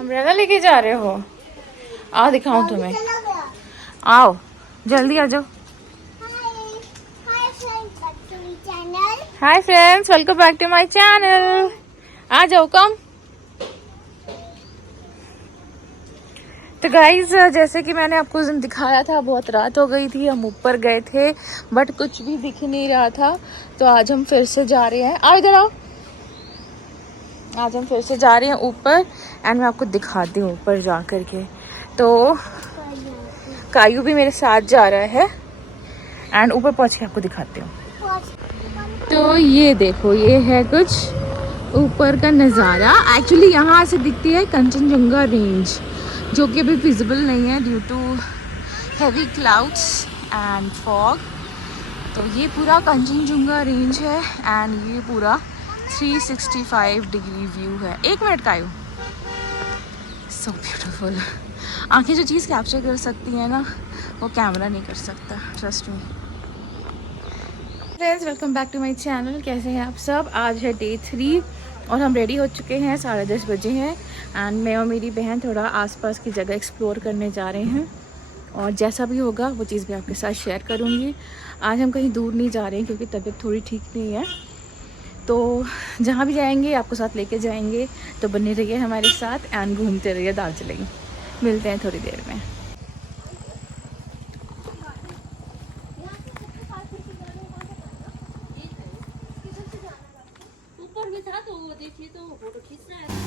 Umbrella लेके जा रहे हो? आओ दिखाऊं तुम्हें। आओ जल्दी आ जाओ। Hi friends, welcome back to my channel. आ जाओ कम। तो गाइज, जैसे कि मैंने आपको दिखाया था, बहुत रात हो गई थी, हम ऊपर गए थे बट कुछ भी दिख नहीं रहा था। तो आज हम फिर से जा रहे हैं। आओ इधर आओ। आज हम फिर से जा रहे हैं ऊपर एंड मैं आपको दिखाती हूँ ऊपर जा कर के। तो कायू भी मेरे साथ जा रहा है एंड ऊपर पहुँच के आपको दिखाती हूँ। तो ये देखो, ये है कुछ ऊपर का नज़ारा। एक्चुअली यहाँ से दिखती है कंचनजंगा रेंज, जो कि अभी विजिबल नहीं है due to heavy clouds and fog. तो ये पूरा कंचनजंगा रेंज है एंड ये पूरा 365 डिग्री व्यू है। एक मिनट का आयु, सो ब्यूटीफुल। आंखें जो चीज़ कैप्चर कर सकती है ना, वो कैमरा नहीं कर सकता, trust me. Friends, welcome back to my channel. कैसे हैं आप सब? आज है डे 3 और हम रेडी हो चुके हैं। 10:30 बजे हैं एंड मैं और मेरी बहन थोड़ा आसपास की जगह एक्सप्लोर करने जा रहे हैं और जैसा भी होगा वो चीज़ मैं आपके साथ शेयर करूँगी। आज हम कहीं दूर नहीं जा रहे हैं क्योंकि तबीयत थोड़ी ठीक नहीं है। तो जहाँ भी जाएंगे आपको साथ लेके जाएंगे, तो बने रहिए हमारे साथ एंड घूमते रहिए दार्जिलिंग। मिलते हैं थोड़ी देर में। ऊपर में था तो वो देखिए, तो फोटो खींच रहा है।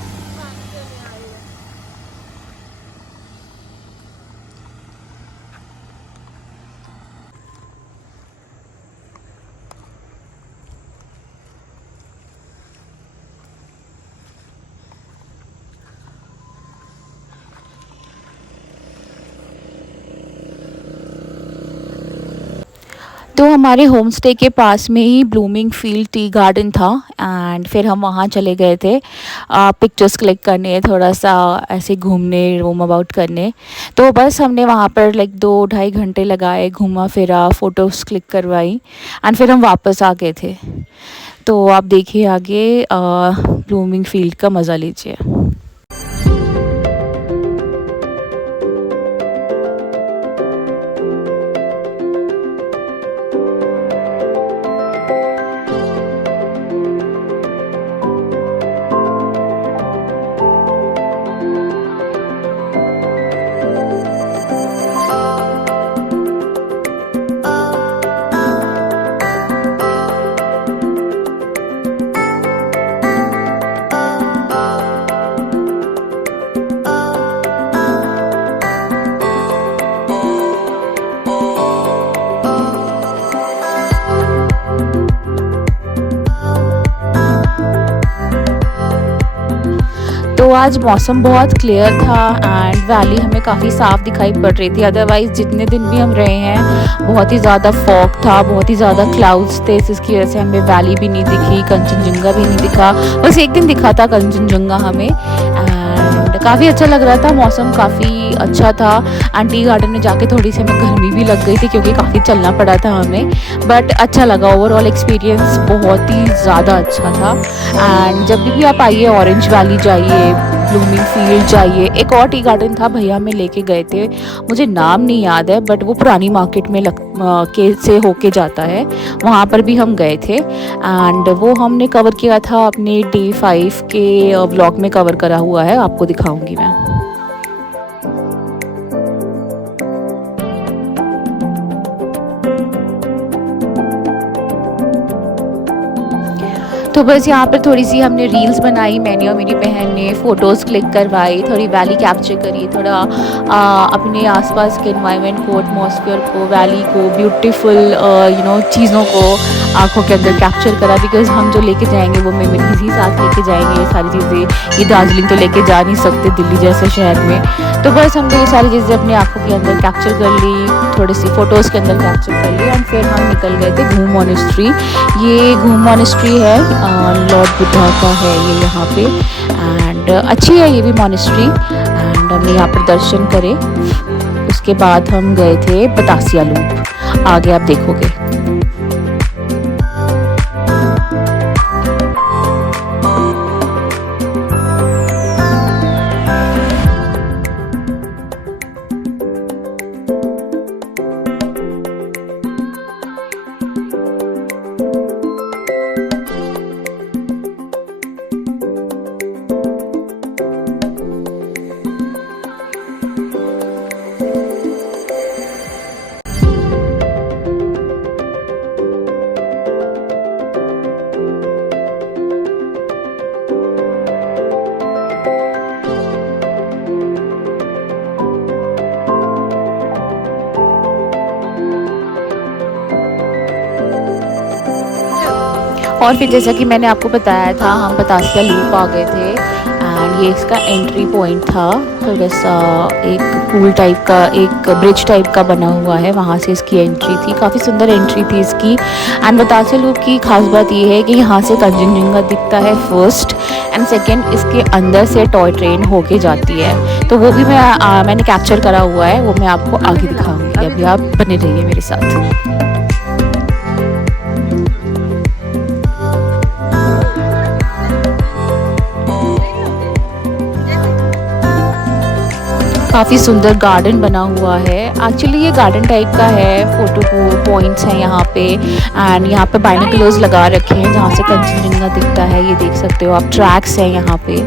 तो हमारे होम स्टे के पास में ही ब्लूमिंग फील्ड टी गार्डन था एंड फिर हम वहाँ चले गए थे पिक्चर्स क्लिक करने, थोड़ा सा ऐसे घूमने, रोम अबाउट करने। तो बस हमने वहाँ पर लाइक 2-2.5 घंटे लगाए, घूमा फिरा, फ़ोटोज़ क्लिक करवाई एंड फिर हम वापस आ गए थे। तो आप देखिए आगे ब्लूमिंग फील्ड का मज़ा लीजिए। तो आज मौसम बहुत क्लियर था एंड वैली हमें काफ़ी साफ़ दिखाई पड़ रही थी। अदरवाइज़ जितने दिन भी हम रहे हैं बहुत ही ज़्यादा फॉग था, बहुत ही ज़्यादा क्लाउड्स थे, जिसकी वजह से हमें वैली भी नहीं दिखी, कंचनजंगा भी नहीं दिखा। बस एक दिन दिखा था कंचनजंगा हमें एंड काफ़ी अच्छा लग रहा था। मौसम काफ़ी अच्छा था एंड टी गार्डन में जाके थोड़ी सी हमें गर्मी भी लग गई थी क्योंकि काफ़ी चलना पड़ा था हमें, बट अच्छा लगा। ओवरऑल एक्सपीरियंस बहुत ही ज़्यादा अच्छा था। एंड जब भी आप आइए, ऑरेंज वैली जाइए, ब्लूमिंग फील्ड जाइए। एक और टी गार्डन था, भैया हमें लेके गए थे, मुझे नाम नहीं याद है बट वो पुरानी मार्केट में से होके जाता है, वहाँ पर भी हम गए थे एंड वो हमने कवर किया था अपने डे 5 के व्लॉग में कवर करा हुआ है, आपको दिखाऊंगी मैं। तो बस यहाँ पर थोड़ी सी हमने रील्स बनाई, मैंने और मेरी बहन ने, फ़ोटोज़ क्लिक करवाई, थोड़ी वैली कैप्चर करी, थोड़ा अपने आसपास के एनवायरनमेंट को, एटमॉस्फेयर को, वैली को, ब्यूटीफुल चीज़ों को आंखों के अंदर कैप्चर करा। बिकॉज़ हम जो लेके जाएंगे वो मेमोरीज ही साथ लेके जाएंगे। ये सारी चीज़ें, ये दार्जिलिंग तो लेके जा नहीं सकते दिल्ली जैसे शहर में। तो बस हमने ये सारी चीज़ें अपनी आंखों के अंदर कैप्चर कर ली, थोड़ी सी फ़ोटोज़ के अंदर कैप्चर कर ली एंड फिर हम निकल गए थे घूम मॉनेस्ट्री। ये घूम मॉनेस्ट्री है, लॉर्ड बुद्धा का है ये यहाँ पे एंड अच्छी है ये भी मॉनेस्ट्री एंड हमने यहाँ पर दर्शन करे। उसके बाद हम गए थे बतासिया लूप, आगे आप देखोगे। और फिर जैसा कि मैंने आपको बताया था, हम बतासिया लूप आ गए थे एंड ये इसका एंट्री पॉइंट था। तो जैसा एक पूल टाइप का, एक ब्रिज टाइप का बना हुआ है, वहाँ से इसकी एंट्री थी। काफ़ी सुंदर एंट्री थी इसकी। एंड बतासिया लूप की खास बात ये है कि यहाँ से कंचनजंगा दिखता है फर्स्ट, एंड सेकेंड इसके अंदर से टॉय ट्रेन होके जाती है। तो वो भी मैंने कैप्चर करा हुआ है, वो मैं आपको आगे दिखाऊंगी। अभी आप बने रहिए मेरे साथ। काफ़ी सुंदर गार्डन बना हुआ है। एक्चुअली ये गार्डन टाइप का है, फोटो पॉइंट्स हैं यहाँ पे, एंड यहाँ पे बाइनोकुलर्स लगा रखे हैं जहाँ से कंचनजंगा दिखता है, ये देख सकते हो आप। ट्रैक्स हैं यहाँ पे।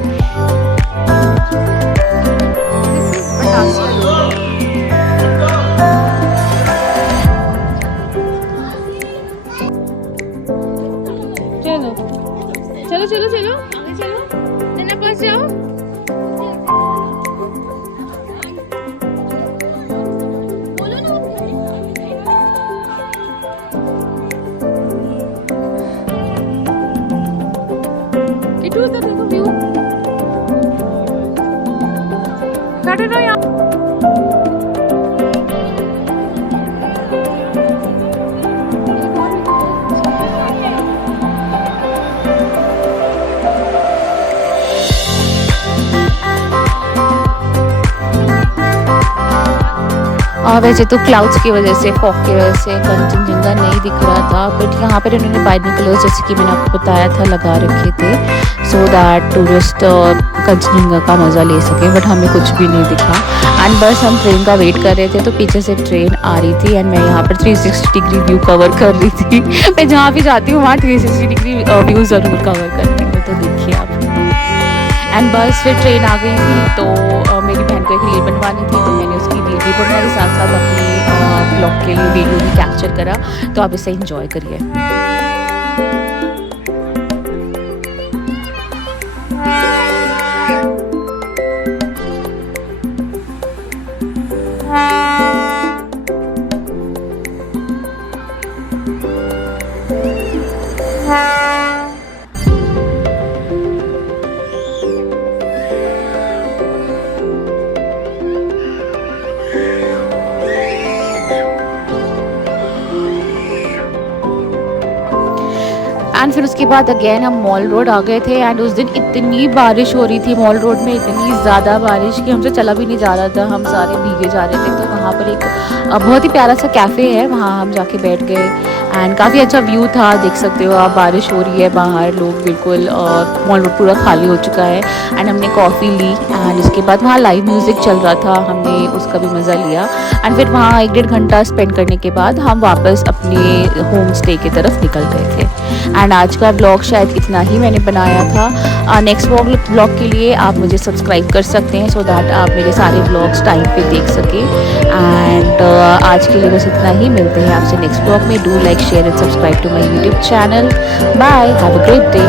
चलो चलो चलो आगे चलो, नन्ना पास जाओ। किटू उधर देखो व्यू, बैठे रहो यहाँ। वैसे तो क्लाउड्स की वजह से, फॉग की वजह से कंचनजंगा नहीं दिख रहा था, बट यहाँ पर उन्होंने बाइनोकुलर्स जैसे कि मैंने आपको बताया था लगा रखे थे, सो दैट टूरिस्ट कंचनजंगा का मज़ा ले सके। बट हमें कुछ भी नहीं दिखा। एंड बस हम ट्रेन का वेट कर रहे थे, तो पीछे से ट्रेन आ रही थी एंड मैं यहाँ पर 360 डिग्री व्यू कवर कर रही थी। मैं जहाँ भी जाती हूँ वहाँ 360 डिग्री व्यू ज़रूर कवर करती हूँ, तो देखिए आप। एंड बस फिर ट्रेन आ गई थी, तो मेरी बहन को एक रील बनवानी थी, तो मैंने उसकी रील भी बनवाई, साथ साथ अपनी ब्लॉग के लिए वीडियो भी कैप्चर करा। तो आप इसे एंजॉय करिए। एंड फिर उसके बाद अगेन हम मॉल रोड आ गए थे। एंड उस दिन इतनी बारिश हो रही थी मॉल रोड में, इतनी ज़्यादा बारिश कि हमसे चला भी नहीं जा रहा था, हम सारे भीगे जा रहे थे। तो वहाँ पर एक बहुत ही प्यारा सा कैफ़े है, वहाँ हम जाके बैठ गए। एंड काफ़ी अच्छा व्यू था, देख सकते हो आप। बारिश हो रही है बाहर, लोग बिल्कुल, मॉल रोड पूरा खाली हो चुका है। एंड हमने कॉफ़ी ली एंड उसके बाद वहाँ लाइव म्यूज़िक चल रहा था, हमने उसका भी मज़ा लिया। एंड फिर वहाँ 1-1.5 घंटा स्पेंड करने के बाद हम वापस अपने होम स्टे की तरफ निकल गए थे। एंड आज का ब्लॉग शायद इतना ही मैंने बनाया था। नेक्स्ट ब्लॉग के लिए आप मुझे सब्सक्राइब कर सकते हैं, सो दैट आप मेरे सारे ब्लॉग्स टाइम पे देख सकें। एंड आज के लिए बस इतना ही। मिलते हैं आपसे नेक्स्ट ब्लॉग में। Do like, share and subscribe to my YouTube channel. Bye, have a great day.